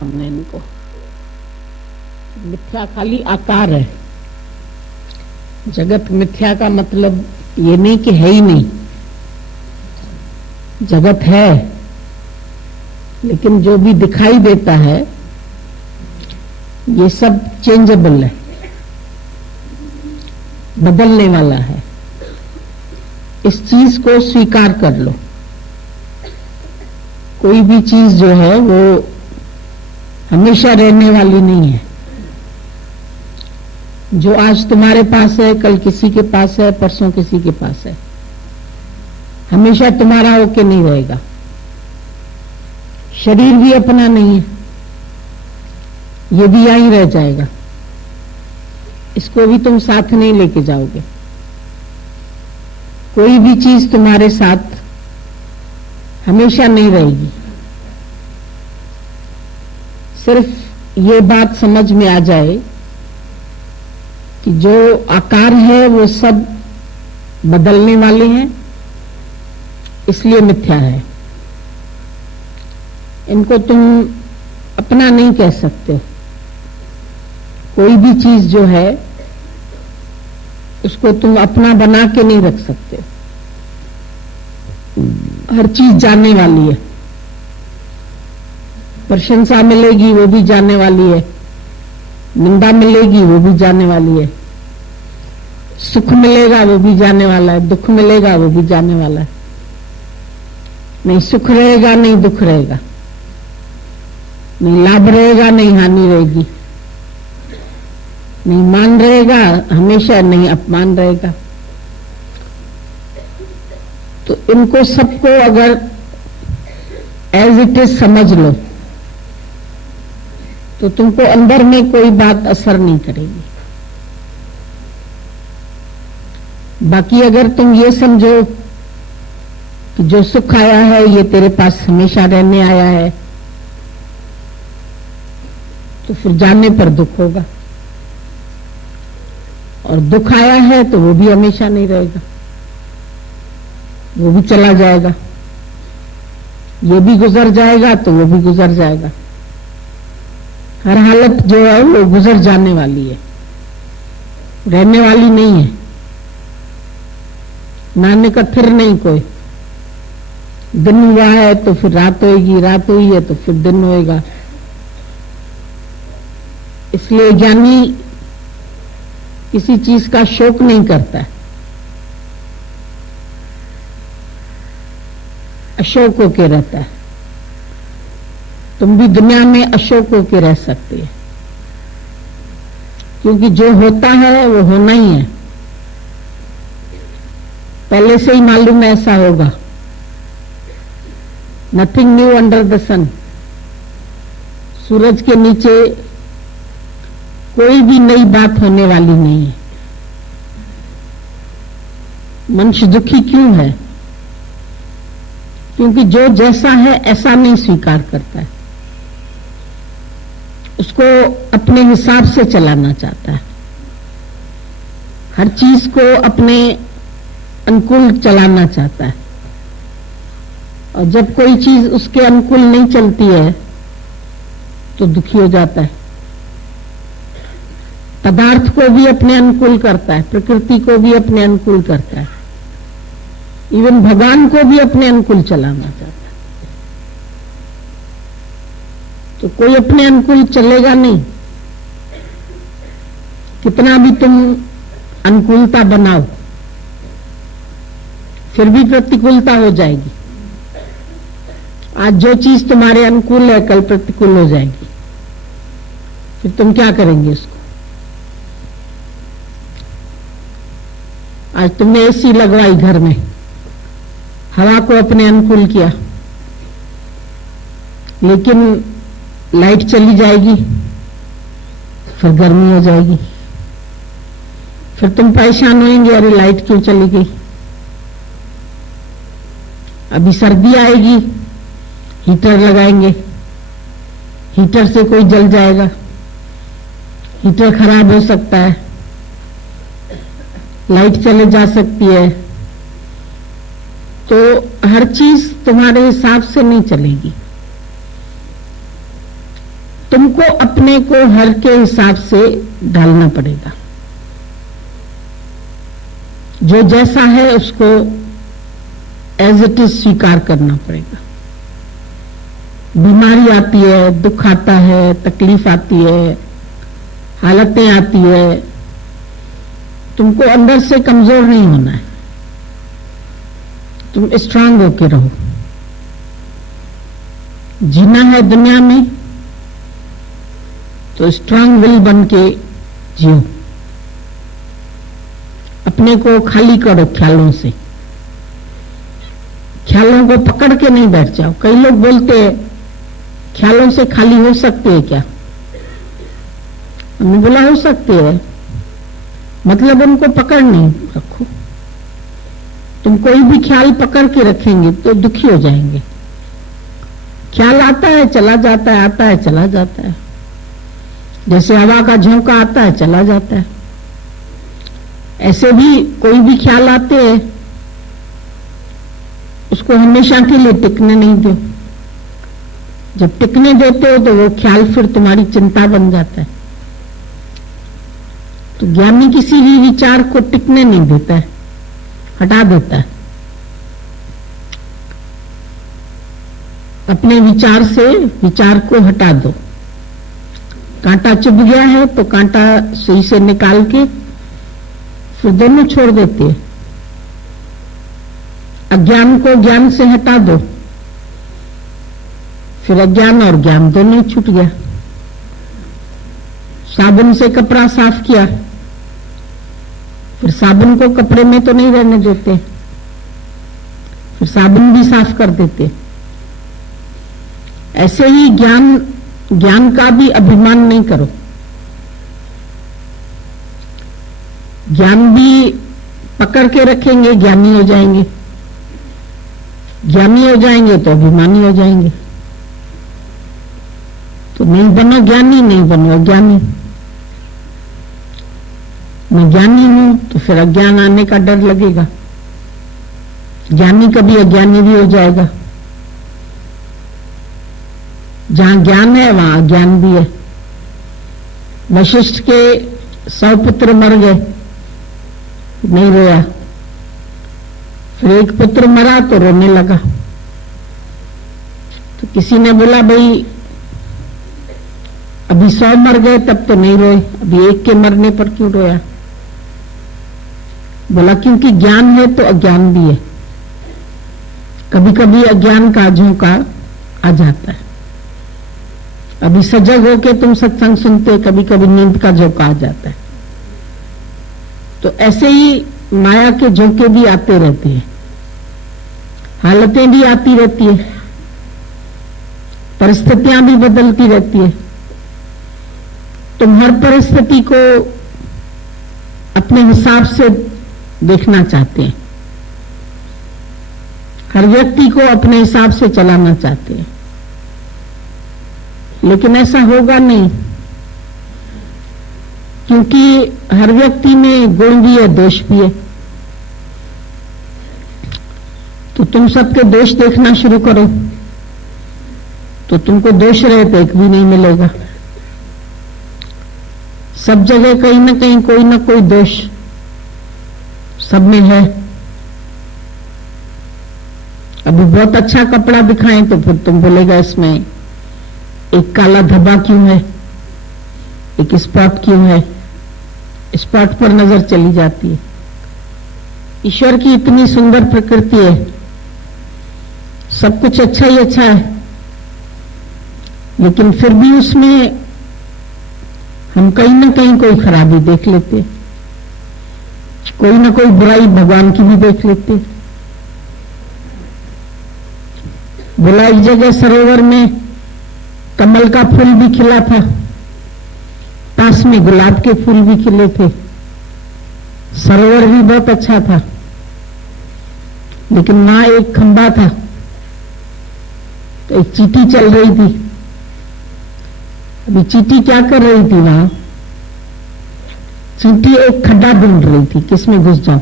हमने इनको मिथ्या खाली आकार है। जगत मिथ्या का मतलब ये नहीं कि है ही नहीं, जगत है, लेकिन जो भी दिखाई देता है ये सब चेंजेबल है, बदलने वाला है। इस चीज को स्वीकार कर लो। कोई भी चीज जो है वो हमेशा रहने वाली नहीं है। जो आज तुम्हारे पास है कल किसी के पास है, परसों किसी के पास है, हमेशा तुम्हारा होके नहीं रहेगा। शरीर भी अपना नहीं है, ये भी यहीं रह जाएगा, इसको भी तुम साथ नहीं लेके जाओगे। कोई भी चीज तुम्हारे साथ हमेशा नहीं रहेगी। सिर्फ ये बात समझ में आ जाए कि जो आकार है वो सब बदलने वाले हैं, इसलिए मिथ्या है। इनको तुम अपना नहीं कह सकते। कोई भी चीज जो है उसको तुम अपना बना के नहीं रख सकते। हर चीज जाने वाली है। प्रशंसा मिलेगी वो भी जाने वाली है, निंदा मिलेगी वो भी जाने वाली है, सुख मिलेगा वो भी जाने वाला है, दुख मिलेगा वो भी जाने वाला है। नहीं सुख रहेगा नहीं दुख रहेगा, नहीं लाभ रहेगा नहीं हानि रहेगी, नहीं मान रहेगा हमेशा नहीं अपमान रहेगा। तो इनको सबको अगर एज इट इज समझ लो तो तुमको अंदर में कोई बात असर नहीं करेगी। बाकी अगर तुम ये समझो कि जो सुख आया है ये तेरे पास हमेशा रहने आया है, तो फिर जाने पर दुख होगा, और दुख आया है तो वो भी हमेशा नहीं रहेगा, वो भी चला जाएगा। ये भी गुजर जाएगा तो वो भी गुजर जाएगा। हर हालत जो है वो गुजर जाने वाली है, रहने वाली नहीं है। नाने का फिर नहीं कोई। दिन हुआ है तो फिर रात होएगी, रात हुई है तो फिर दिन होएगा। इसलिए ज्ञानी किसी चीज का शोक नहीं करता है, अशोक होके रहता है। तुम भी दुनिया में अशोक होके रह सकते हैं, क्योंकि जो होता है वो होना ही है। पहले से ही मालूम है ऐसा होगा। नथिंग न्यू अंडर द सन। सूरज के नीचे कोई भी नई बात होने वाली नहीं है। मनुष्य दुखी क्यों है? क्योंकि जो जैसा है ऐसा नहीं स्वीकार करता है, उसको अपने हिसाब से चलाना चाहता है। हर चीज को अपने अनुकूल चलाना चाहता है, और जब कोई चीज उसके अनुकूल नहीं चलती है तो दुखी हो जाता है। पदार्थ को भी अपने अनुकूल करता है, प्रकृति को भी अपने अनुकूल करता है, इवन भगवान को भी अपने अनुकूल चलाना चाहता है। तो कोई अपने अनुकूल चलेगा नहीं। कितना भी तुम अनुकूलता बनाओ फिर भी प्रतिकूलता हो जाएगी। आज जो चीज तुम्हारे अनुकूल है कल प्रतिकूल हो जाएगी, फिर तुम क्या करेंगे उसको? आज तुमने एसी लगवाई घर में, हवा को अपने अनुकूल किया, लेकिन लाइट चली जाएगी, फिर गर्मी हो जाएगी, फिर तुम परेशान होंगे, अरे लाइट क्यों चली गई। अभी सर्दी आएगी, हीटर लगाएंगे, हीटर से कोई जल जाएगा, हीटर खराब हो सकता है, लाइट चले जा सकती है। तो हर चीज तुम्हारे हिसाब से नहीं चलेगी। तुमको अपने को हर के हिसाब से ढालना पड़ेगा। जो जैसा है उसको एज इट इज स्वीकार करना पड़ेगा। बीमारी आती है, दुख आता है, तकलीफ आती है, हालतें आती है, तुमको अंदर से कमजोर नहीं होना है। तुम स्ट्रांग होके रहो। जीना है दुनिया में तो स्ट्रांग विल बन के जियो। अपने को खाली करो ख्यालों से। ख्यालों को पकड़ के नहीं बैठ जाओ। कई लोग बोलते हैं ख्यालों से खाली हो सकते हैं क्या? हमने बोला हो सकते हैं, मतलब उनको पकड़ नहीं रखो। तुम कोई भी ख्याल पकड़ के रखेंगे तो दुखी हो जाएंगे। ख्याल आता है चला जाता है, आता है चला जाता है, जैसे हवा का झोंका आता है चला जाता है। ऐसे भी कोई भी ख्याल आते हैं, उसको हमेशा के लिए टिकने नहीं दो। जब टिकने देते हो तो वो ख्याल फिर तुम्हारी चिंता बन जाता है। तो ज्ञानी किसी भी विचार को टिकने नहीं देता है, हटा देता है। अपने विचार से विचार को हटा दो। कांटा चुभ गया है तो कांटा सुई से निकाल के फिर दोनों छोड़ देते हैं। अज्ञान को ज्ञान से हटा दो, फिर अज्ञान और ज्ञान दोनों छूट गया। साबुन से कपड़ा साफ किया, फिर साबुन को कपड़े में तो नहीं रहने देते, फिर साबुन भी साफ कर देते। ऐसे ही ज्ञान का भी अभिमान नहीं करो। ज्ञान भी पकड़ के रखेंगे, ज्ञानी हो जाएंगे। ज्ञानी हो जाएंगे तो अभिमानी हो जाएंगे। तो नहीं बनो ज्ञानी, नहीं बनो अज्ञानी। मैं ज्ञानी हूं तो फिर अज्ञान आने का डर लगेगा। ज्ञानी कभी अज्ञानी भी हो जाएगा। जहां ज्ञान है वहां अज्ञान भी है। वशिष्ठ के 100 पुत्र मर गए, नहीं रोया। फिर एक पुत्र मरा तो रोने लगा। तो किसी ने बोला भाई अभी 100 मर गए तब तो नहीं रोए, अभी एक के मरने पर क्यों रोया? बोला क्योंकि ज्ञान है तो अज्ञान भी है। कभी कभी अज्ञान का झोंका आ जाता है। अभी सजग होके तुम सत्संग सुनते, कभी कभी नींद का झोंका आ जाता है। तो ऐसे ही माया के झोंके भी आते रहते हैं, हालतें भी आती रहती है, परिस्थितियां भी बदलती रहती है। तुम हर परिस्थिति को अपने हिसाब से देखना चाहते हैं, हर व्यक्ति को अपने हिसाब से चलाना चाहते हैं, लेकिन ऐसा होगा नहीं, क्योंकि हर व्यक्ति में गुण भी है, दोष भी है। तो तुम सबके दोष देखना शुरू करो तो तुमको दोष रहित एक भी नहीं मिलेगा। सब जगह कहीं ना कोई दोष सब में है। अभी बहुत अच्छा कपड़ा दिखाएं तो फिर तुम बोलेगा इसमें एक काला धब्बा क्यों है, एक स्पॉट क्यों है। स्पॉट पर नजर चली जाती है। ईश्वर की इतनी सुंदर प्रकृति है, सब कुछ अच्छा ही अच्छा है, लेकिन फिर भी उसमें हम कहीं ना कहीं कोई खराबी देख लेते, कोई ना कोई बुराई भगवान की भी देख लेते। बोला एक जगह सरोवर में कमल का फूल भी खिला था, पास में गुलाब के फूल भी खिले थे, सरोवर भी बहुत अच्छा था, लेकिन वहां एक खंबा था तो एक चींटी चल रही थी। अभी चींटी क्या कर रही थी वहां? चींटी एक खड्डा ढूंढ रही थी, किसमें घुस जाऊं।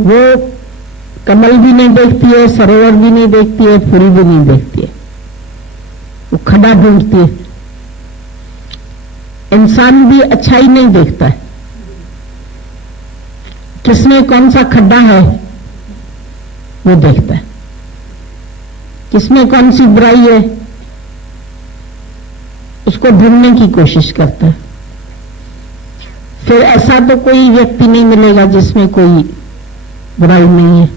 वो कमल भी नहीं देखती है, सरोवर भी नहीं देखती है, फूल भी नहीं देखती है। वो खड्डा ढूंढती है। इंसान भी अच्छाई नहीं देखता है, किसमें कौन सा खड्डा है वो देखता है, किसमें कौन सी बुराई है उसको ढूंढने की कोशिश करता है। फिर ऐसा तो कोई व्यक्ति नहीं मिलेगा जिसमें कोई बुराई नहीं है।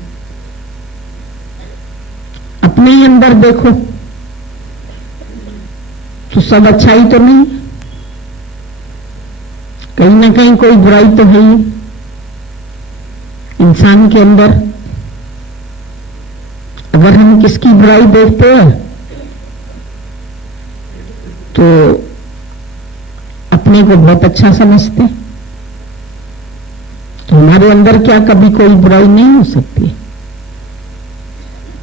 अपने ही अंदर देखो तो सब अच्छाई तो नहीं, कहीं ना कहीं कोई बुराई तो है ही इंसान के अंदर। अगर हम किसकी बुराई देखते हैं तो अपने को बहुत अच्छा समझते हैं, तो हमारे अंदर क्या कभी कोई बुराई नहीं हो सकती?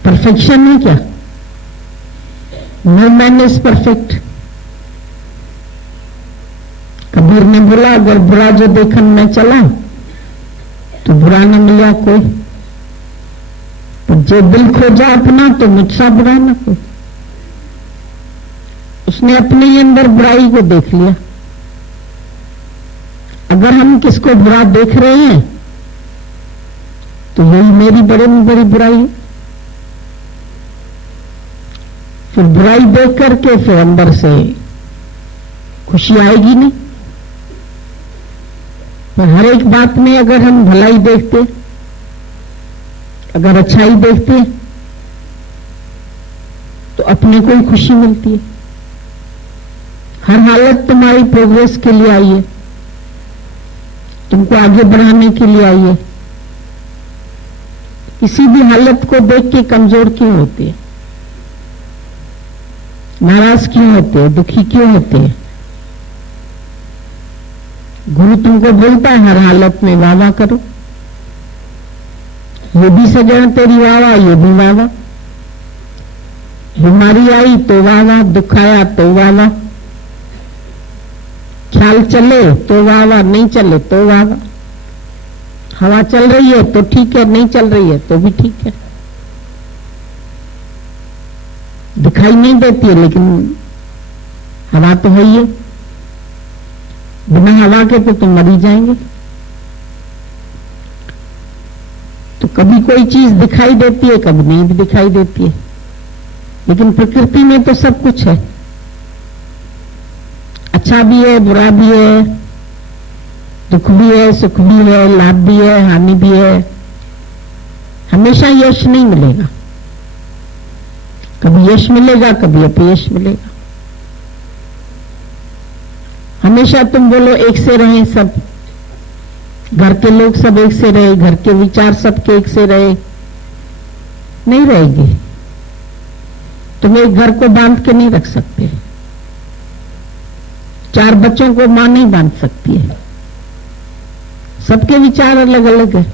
परफेक्शन है क्या? No man is perfect. Kabir ने बोला अगर बुरा जो देखन में चला तो बुरा न मिला कोई, पर जो दिल खोजा अपना तो मुझसा बुरा न कोई। उसने अपने ही अंदर बुराई को देख लिया। अगर हम किसको बुरा देख रहे हैं तो यही मेरी बड़ी में बड़ी बुराई है। फिर बुराई देख करके फिर अंदर से खुशी आएगी नहीं। पर हर एक बात में अगर हम भलाई देखते, अगर अच्छाई देखते तो अपने को ही खुशी मिलती है। हर हालत तुम्हारी प्रोग्रेस के लिए आई है, तुमको आगे बढ़ाने के लिए आई है। किसी भी हालत को देख के कमजोर क्यों होते हैं, नाराज क्यों होते हैं, दुखी क्यों होते हैं? गुरु तुमको बोलता है हर हालत में वाह वाह करो। ये भी सजन तेरी वाह वाह, ये भी वाह वाह। बीमारी आई तो वाह वाह, दुख आया तो वाह वाह, ख्याल चले तो वाह वाह, नहीं चले तो वाह वाह। हवा चल रही है तो ठीक है, नहीं चल रही है तो भी ठीक है। दिखाई नहीं देती है लेकिन हवा तो है ही है। बिना हवा के तो तुम मर ही जाएंगे। तो कभी कोई चीज दिखाई देती है, कभी नहीं भी दिखाई देती है, लेकिन प्रकृति में तो सब कुछ है। अच्छा भी है, बुरा भी है, दुख भी है, सुख भी है, लाभ भी है, हानि भी है। हमेशा यश नहीं मिलेगा, कभी यश मिलेगा, कभी अपयश मिलेगा। हमेशा तुम बोलो एक से रहे सब, घर के लोग सब एक से रहे, घर के विचार सबके एक से रहे, नहीं रहेगी। तुम एक घर को बांध के नहीं रख सकते। 4 बच्चों को मां नहीं बांध सकती है, सबके विचार अलग अलग है।